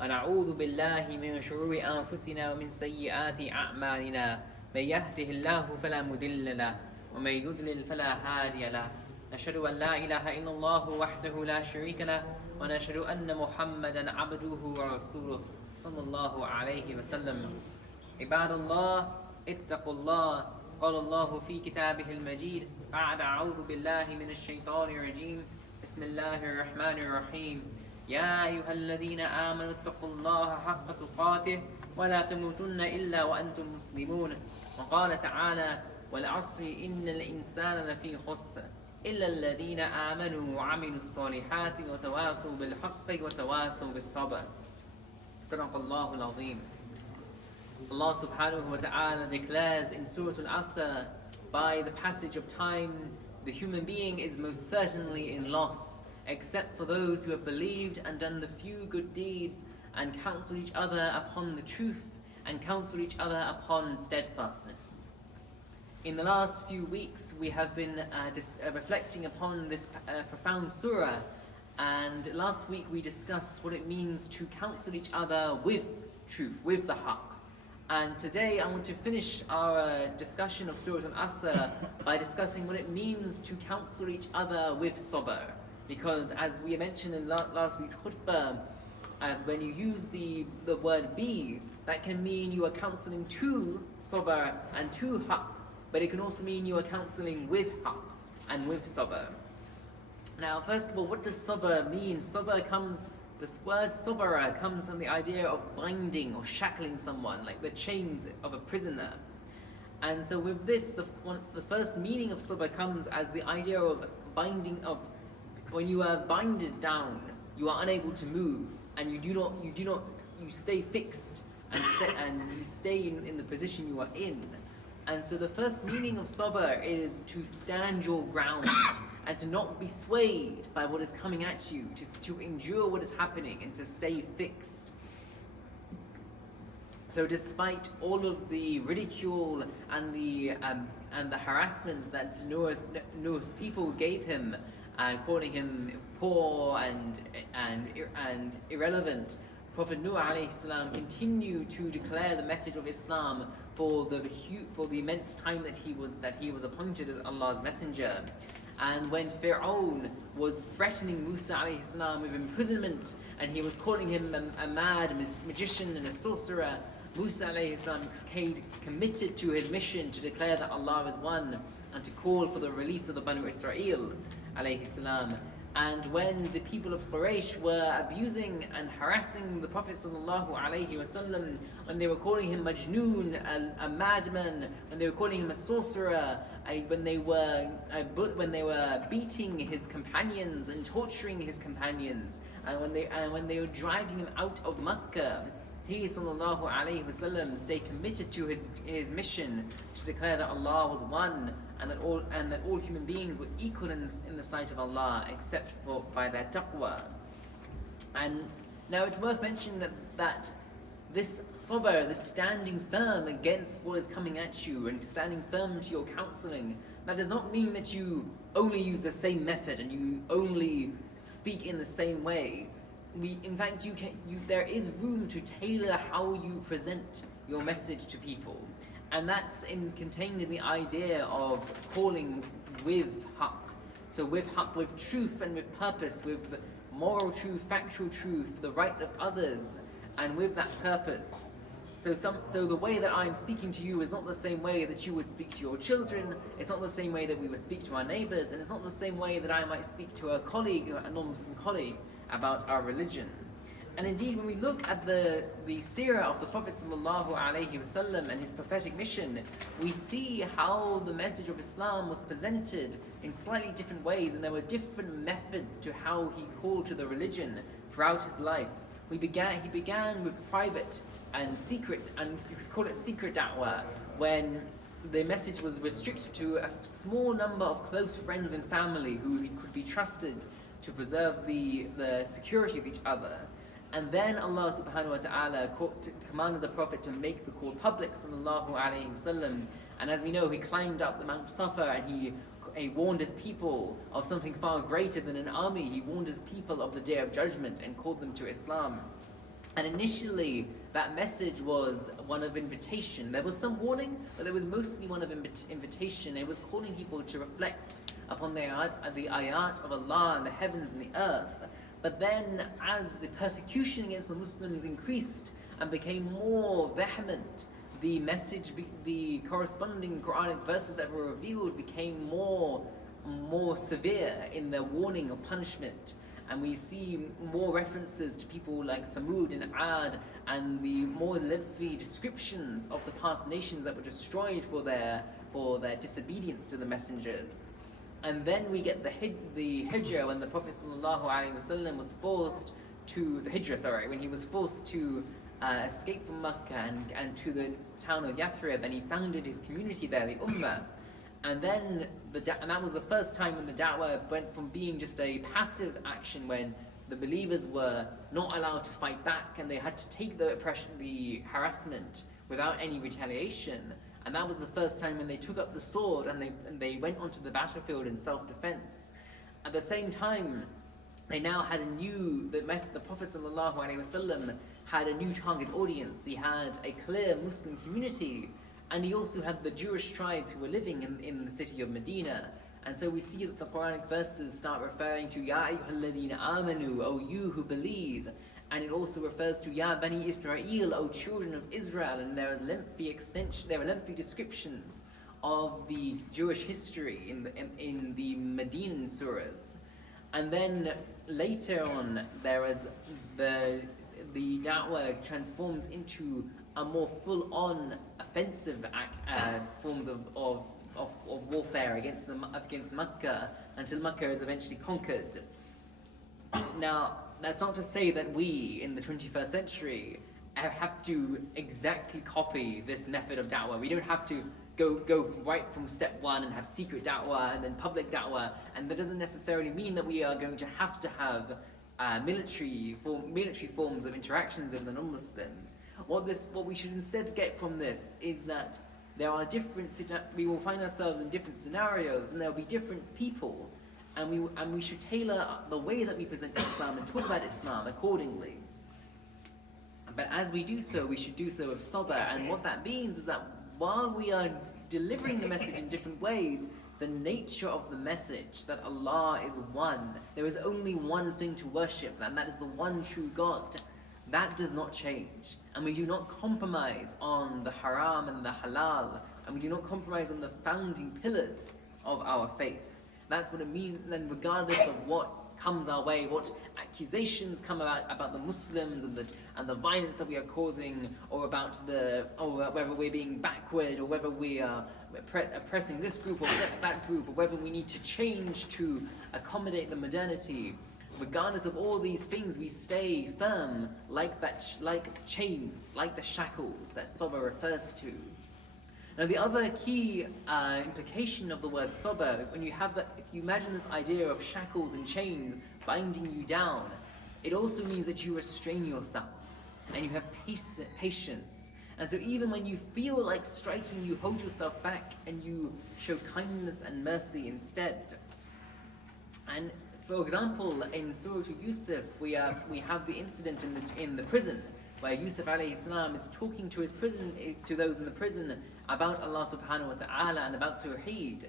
ونعوذ بالله من شرور أنفسنا ومن سيئات أعمالنا من يهده الله فلا مضل له ومن يضلل فلا هادي له نشهد أن لا إله إلا الله وحده لا شريك له ونشهد أن محمدا عبده ورسوله صلى الله عليه وسلم عباد الله اتقوا الله قال الله في كتابه المجيد بعد أعوذ بالله من الشيطان الرجيم بسم الله الرحمن الرحيم يا أيها الذين آمنوا اتقوا الله حق تقاته ولا تموتن إلا وأنتم مسلمون وقال تعالى والعصر إن الإنسان لفي خسر إلا الذين آمنوا وعملوا الصالحات وتواصوا بالحق وتواصوا بالصبر صدق الله العظيم. Allah subhanahu wa ta'ala declares in Surah Al-Asr, by the passage of time, the human being is most certainly in loss, except for those who have believed and done the few good deeds and counseled each other upon the truth and counseled each other upon steadfastness. In the last few weeks, we have been reflecting upon this profound surah, and last week we discussed what it means to counsel each other with truth, with the haqq. And today I want to finish our discussion of Surah Al-Asr by discussing what it means to counsel each other with sabr. Because as we mentioned in last week's khutbah, when you use the word be, that can mean you are counseling to sabr and to haqq, but it can also mean you are counseling with haqq and with sabr. Now, first of all, what does sabr mean? This word sabara comes from the idea of binding or shackling someone, like the chains of a prisoner. And so with this, the first meaning of sabr comes as the idea of binding up. When you are binded down, you are unable to move, and you stay fixed, and you stay in the position you are in. And so the first meaning of sabr is to stand your ground, and to not be swayed by what is coming at you, to endure what is happening and to stay fixed. So despite all of the ridicule and the harassment that Nuh's people gave him, calling him poor and irrelevant, Prophet Nuh alayhi salam continued to declare the message of Islam for the immense time that he was appointed as Allah's messenger. And when Fir'aun was threatening Musa alayhi salam with imprisonment, and he was calling him a mad magician and a sorcerer, Musa alayhi salam committed to his mission to declare that Allah is one and to call for the release of the Banu Israel alayhi salam. And when the people of Quraysh were abusing and harassing the Prophet sallallahu alaihi wasallam, when they were calling him Majnoon, a madman, when they were calling him a sorcerer, when they were beating his companions and torturing his companions, and when they were driving him out of Makkah, he sallallahu alaihi wasallam stayed committed to his mission to declare that Allah was one and that all human beings were equal in the sight of Allah except for by their taqwa. And now it's worth mentioning that this sabr, this standing firm against what is coming at you and standing firm to your counseling, that does not mean that you only use the same method and you only speak in the same way. In fact, there is room to tailor how you present your message to people. And that's contained in the idea of calling with haqq. So with haqq, with truth and with purpose, with moral truth, factual truth, the rights of others, and with that purpose. So the way that I'm speaking to you is not the same way that you would speak to your children, it's not the same way that we would speak to our neighbors, and it's not the same way that I might speak to a colleague, a non-Muslim colleague, about our religion. And indeed, when we look at the seerah of the Prophet sallallahu alaihi wasallam and his prophetic mission, we see how the message of Islam was presented in slightly different ways, and there were different methods to how he called to the religion throughout his life. He began with private and secret, and you could call it secret da'wah, when the message was restricted to a small number of close friends and family who could be trusted to preserve the security of each other. And then Allah subhanahu wa ta'ala commanded the Prophet to make the call public sallallahu alayhi wasallam. And as we know, he climbed up the Mount Safa and he warned his people of something far greater than an army. He warned his people of the Day of Judgment and called them to Islam. And initially, that message was one of invitation. There was some warning, but there was mostly one of invitation. It was calling people to reflect upon the ayat of Allah and the heavens and the earth. But then, as the persecution against the Muslims increased and became more vehement, the message, the corresponding Quranic verses that were revealed became more severe in their warning of punishment. And we see more references to people like Thamud and Ad, and the more lengthy descriptions of the past nations that were destroyed for their disobedience to the messengers. And then we get the Hijrah, when the Prophet ﷺ was forced to when he was forced to escape from Makkah and to the town of Yathrib, and he founded his community there, the Ummah. And then and that was the first time when the da'wah went from being just a passive action, when the believers were not allowed to fight back and they had to take the oppression, the harassment, without any retaliation. And that was the first time when they took up the sword and they went onto the battlefield in self-defense. At the same time, they now had the Prophet ﷺ had a new target audience. He had a clear Muslim community, and he also had the Jewish tribes who were living in the city of Medina. And so we see that the Quranic verses start referring to Ya ayyuhalladhina amanu, O you who believe. And it also refers to Ya Bani Israel, O children of Israel. And there are lengthy descriptions of the Jewish history in the Medinan surahs. And then later on, there is the da'wah transforms into a more full-on offensive forms of warfare against Makkah, until Makkah is eventually conquered. Now, that's not to say that we in the 21st century have to exactly copy this method of da'wah. We don't have to go right from step one and have secret da'wah and then public da'wah, and that doesn't necessarily mean that we are going to have military forms of interactions with the non-Muslims. What we should instead get from this is that we will find ourselves in different scenarios, and there will be different people, and we should tailor the way that we present Islam and talk about Islam accordingly. But as we do so, we should do so with sabr, and what that means is that while we are delivering the message in different ways, the nature of the message, that Allah is one, there is only one thing to worship, and that is the one true God, that does not change. And we do not compromise on the haram and the halal, and we do not compromise on the founding pillars of our faith. That's what it means. Then, regardless of what comes our way, what accusations come about the Muslims and the violence that we are causing, or whether we're being backward, or whether we are oppressing this group or that group, or whether we need to change to accommodate the modernity. Regardless of all these things, we stay firm, like chains, like the shackles that sabr refers to. Now, the other key implication of the word sabr, if you imagine this idea of shackles and chains binding you down, it also means that you restrain yourself and you have patience. And so even when you feel like striking, you hold yourself back and you show kindness and mercy instead. And for example, in Surah Yusuf, we have the incident in the prison, where Yusuf alayhi salam is talking to those in the prison about Allah subhanahu wa ta'ala and about Tawheed.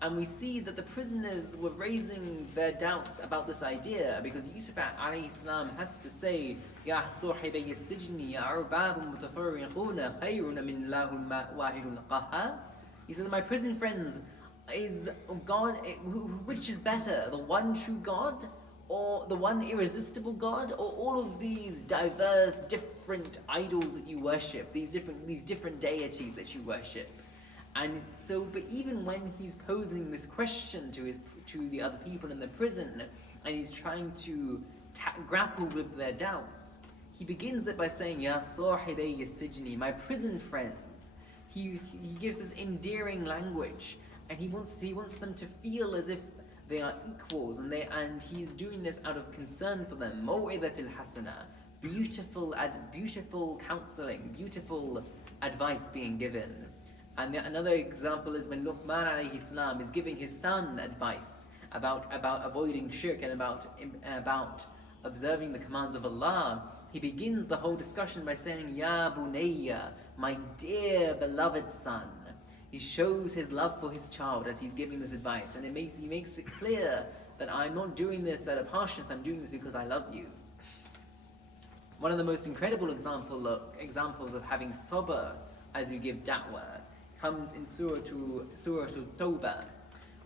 And we see that the prisoners were raising their doubts about this idea, because Yusuf alayhi salam has to say, Ya sahibi as-sijni ya arbabun mutafarriquna khayrun min Allahul wahidul qahhar. He says, my prison friends, is God, which is better, the one true God, or the one irresistible God, or all of these diverse different idols that you worship, these different deities that you worship? And so, but even when he's posing this question to the other people in the prison, and he's trying to grapple with their doubts, he begins it by saying, Ya sahibi as-sijni, my prison friends. He gives this endearing language, and he wants them to feel as if they are equals, and he's doing this out of concern for them. Maw'idatil hasana, beautiful counseling, beautiful advice being given. And another example is when Luqman alayhi salam is giving his son advice about avoiding shirk and about observing the commands of Allah. he begins the whole discussion by saying, Ya Bunayya, my dear beloved son. He shows his love for his child as he's giving this advice, and he makes it clear that I'm not doing this out of harshness, I'm doing this because I love you. One of the most incredible examples of having sabr as you give da'wah comes in Surah Al-Tawbah,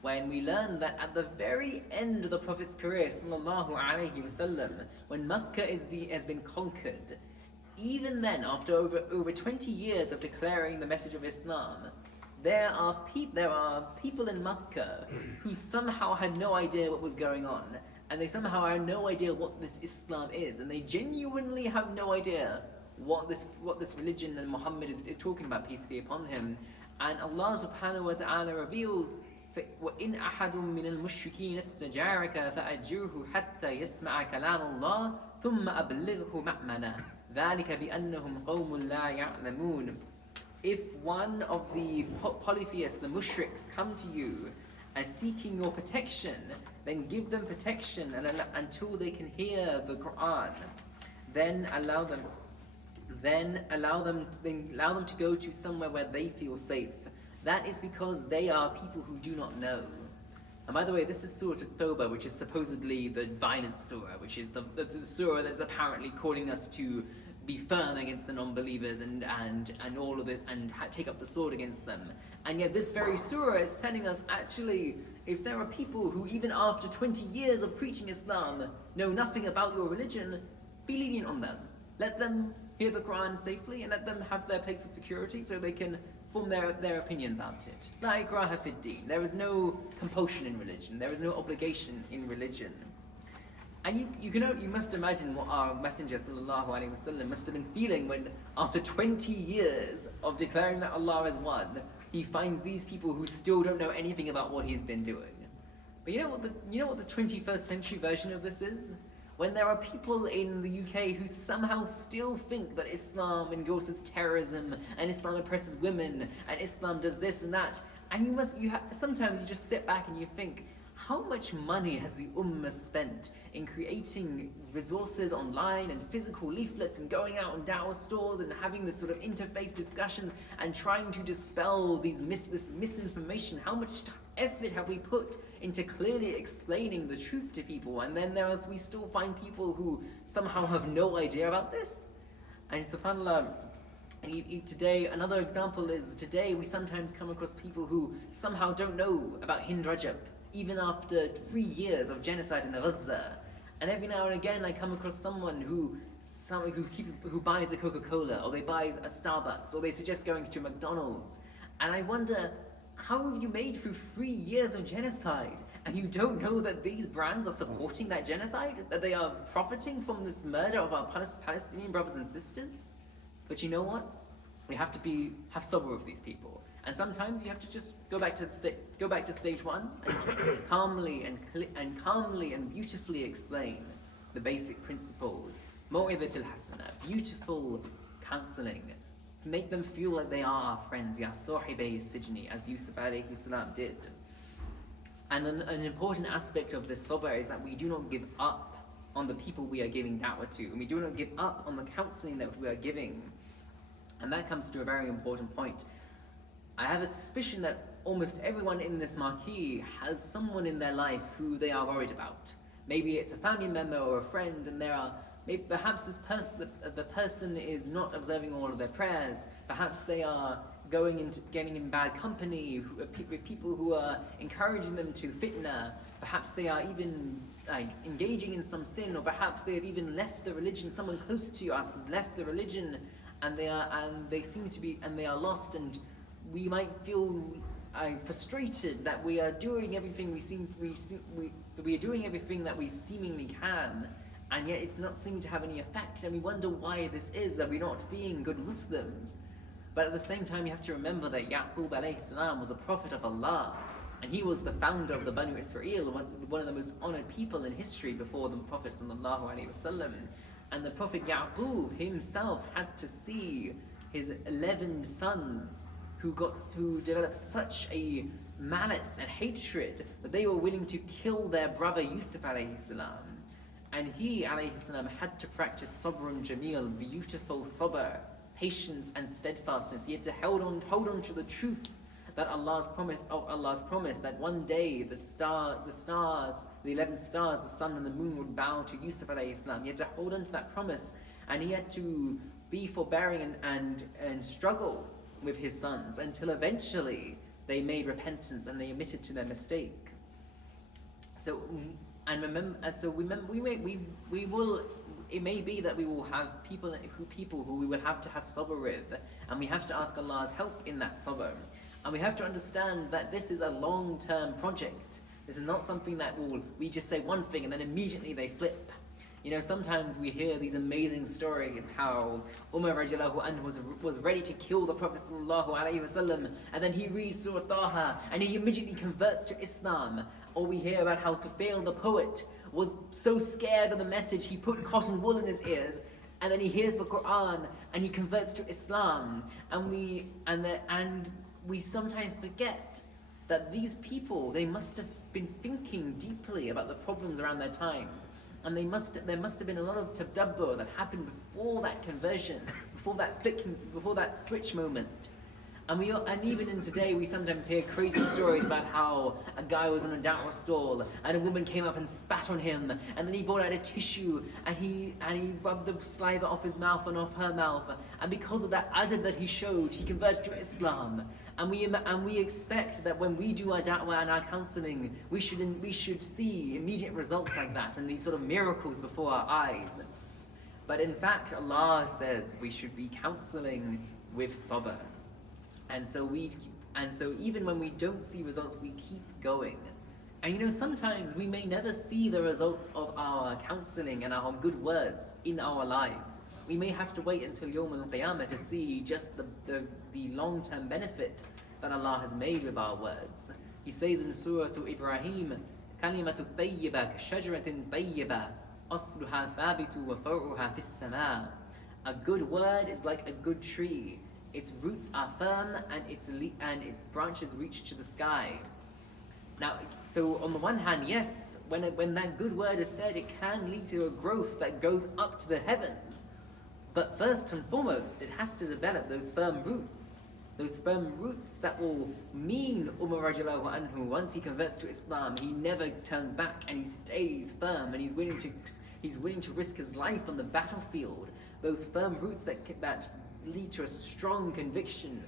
when we learn that at the very end of the Prophet's career, sallallahu alaihi wasallam, when Makkah has been conquered, even then, after over 20 years of declaring the message of Islam, there are people in Makkah who somehow had no idea what was going on, and they somehow had no idea what this Islam is, and they genuinely have no idea what this religion and Muhammad is talking about, peace be upon him. And Allah subhanahu wa ta'ala reveals, وَإِنْ أَحَدٌ مِّنَ الْمُشْرِكِينَ اسْتَجَارَكَ فَأَجِرْهُ حَتَّى يَسْمَعَ كَلَامَ اللَّهِ ثُمَّ أَبْلِغْهُ مَأْمَنَهُ ذَلِكَ بِأَنَّهُمْ قَوْمٌ لَا يَعْلَمُونَ. If one of the polytheists, the mushriks, come to you and seeking your protection, then give them protection until they can hear the Quran. Then allow them to go to somewhere where they feel safe. That is because they are people who do not know. And by the way, this is Surah At-Tawbah, which is supposedly the violent surah, which is the surah that's apparently calling us to be firm against the non-believers and all of it, and take up the sword against them. And yet this very surah is telling us, actually, if there are people who even after 20 years of preaching Islam know nothing about your religion, be lenient on them. Let them hear the Quran safely and let them have their place of security so they can form their opinion about it. La ikraha fid din. There is no compulsion in religion. There is no obligation in religion. And you must imagine what our Messenger sallallahu alaihi wasallam must have been feeling when, after 20 years of declaring that Allah is one, he finds these people who still don't know anything about what he's been doing. But you know what the 21st century version of this is? When there are people in the UK who somehow still think that Islam endorses terrorism and Islam oppresses women and Islam does this and that, and sometimes you just sit back and you think, how much money has the Ummah spent in creating resources online and physical leaflets and going out in dawah stores and having this sort of interfaith discussions and trying to dispel this misinformation? How much effort have we put into clearly explaining the truth to people? And then we still find people who somehow have no idea about this. And subhanAllah, today, another example is today we sometimes come across people who somehow don't know about Hind Rajab, even after 3 years of genocide in Gaza. And every now and again I come across someone who buys a Coca-Cola, or they buy a Starbucks, or they suggest going to McDonald's. And I wonder, how have you made through 3 years of genocide and you don't know that these brands are supporting that genocide? That they are profiting from this murder of our Palestinian brothers and sisters? But you know what? We have to have sabr of these people. And sometimes you have to just go back to stage one and calmly and beautifully explain the basic principles. Maw'idatul hasana, beautiful counseling. Make them feel like they are our friends, ya sahibay sijni, as Yusuf alayhi salam did. And an important aspect of this sabr is that we do not give up on the people we are giving da'wah to, and we do not give up on the counseling that we are giving. And that comes to a very important point. I have a suspicion that almost everyone in this marquee has someone in their life who they are worried about. Maybe it's a family member or a friend, and perhaps the person is not observing all of their prayers. Perhaps they are getting in bad company with people who are encouraging them to fitna. Perhaps they are even engaging in some sin, or perhaps they have even left the religion. Someone close to us has left the religion, and they are lost, and we might feel frustrated that we are doing everything we are doing everything that we seemingly can, and yet it's not seeming to have any effect, and we wonder why this is. Are we not being good Muslims? But at the same time, you have to remember that Yaqub alayhi salam was a prophet of Allah, and he was the founder of the Banu Israel, one of the most honored people in history before the Prophet sallallahu alaihi wasallam. And the Prophet Yaqub himself had to see his 11 sons who developed such a malice and hatred that they were willing to kill their brother Yusuf alayhi salam. And he, alayhi salam, had to practice sabr jameel, beautiful sabr, patience and steadfastness. He had to hold on to the truth that Allah's promise that one day the 11 stars, the sun and the moon would bow to Yusuf alayhi salam. He had to hold on to that promise, and he had to be forbearing and struggle with his sons until eventually they made repentance and they admitted to their mistake. So it may be that we will have people who we will have to have sabr with, and we have to ask Allah's help in that sabr. And we have to understand that this is a long-term project. This is not something that we just say one thing and then immediately they flip. You know, sometimes we hear these amazing stories how Umar radiallahu anhu was ready to kill the Prophet sallallahu alaihi wasallam, and then he reads Surah Taha and he immediately converts to Islam. Or we hear about how Tufail the poet was so scared of the message he put cotton wool in his ears, and then he hears the Quran and he converts to Islam. And we sometimes forget that these people, they must have been thinking deeply about the problems around their times, and there must have been a lot of tadabbur that happened before that conversion, before that switch moment. And even in today, we sometimes hear crazy stories about how a guy was on a da'wah stall and a woman came up and spat on him, and then he brought out a tissue and he rubbed the saliva off his mouth and off her mouth, and because of that adab that he showed, he converted to Islam. And we expect that when we do our da'wah and our counseling, we should see immediate results like that and these sort of miracles before our eyes. But in fact, Allah says we should be counseling with sabr. And so even when we don't see results, we keep going. And you know, sometimes we may never see the results of our counseling and our good words in our lives. We may have to wait until Yawm al-Qiyamah to see just the long-term benefit that Allah has made with our words. He says in Surah Ibrahim, كَلِمَةُ الطَّيِّبَةِ كَشَجْرَةٍ طَيِّبَةٍ أَصْلُهَا ثَابِتُ وَفَرْعُهَا فِي السَّمَاءِ. A good word is like a good tree. Its roots are firm and its branches reach to the sky. Now, so on the one hand, yes, when that good word is said, it can lead to a growth that goes up to the heavens. But first and foremost, it has to develop those firm roots that will mean Umar radiallahu anhu, once he converts to Islam, he never turns back and he stays firm, and he's willing to risk his life on the battlefield. Those firm roots that lead to a strong conviction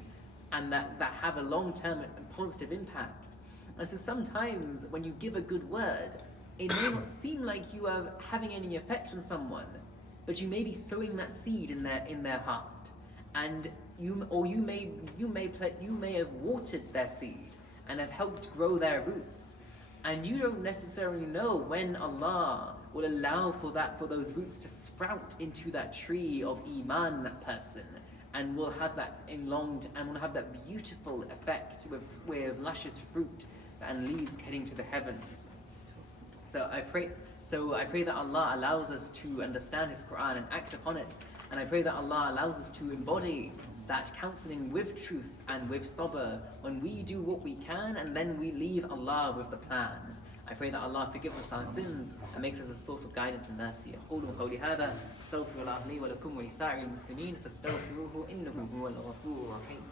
and that have a long-term and positive impact. And so sometimes when you give a good word, it may not seem like you are having any effect on someone, but you may be sowing that seed in their heart, and you may have watered their seed and have helped grow their roots, and you don't necessarily know when Allah will allow for those roots to sprout into that tree of iman, that person, and will have that will have that beautiful effect with luscious fruit and leaves heading to the heavens. So I pray that Allah allows us to understand His Quran and act upon it, and I pray that Allah allows us to embody that counseling with truth and with sabr when we do what we can, and then we leave Allah with the plan. I pray that Allah forgives us our sins and makes us a source of guidance and mercy. أقول قولي هذا استغفر الله لي ولكم ولسائر المسلمين فاستغفروه إنه هو الغفور الرحيم.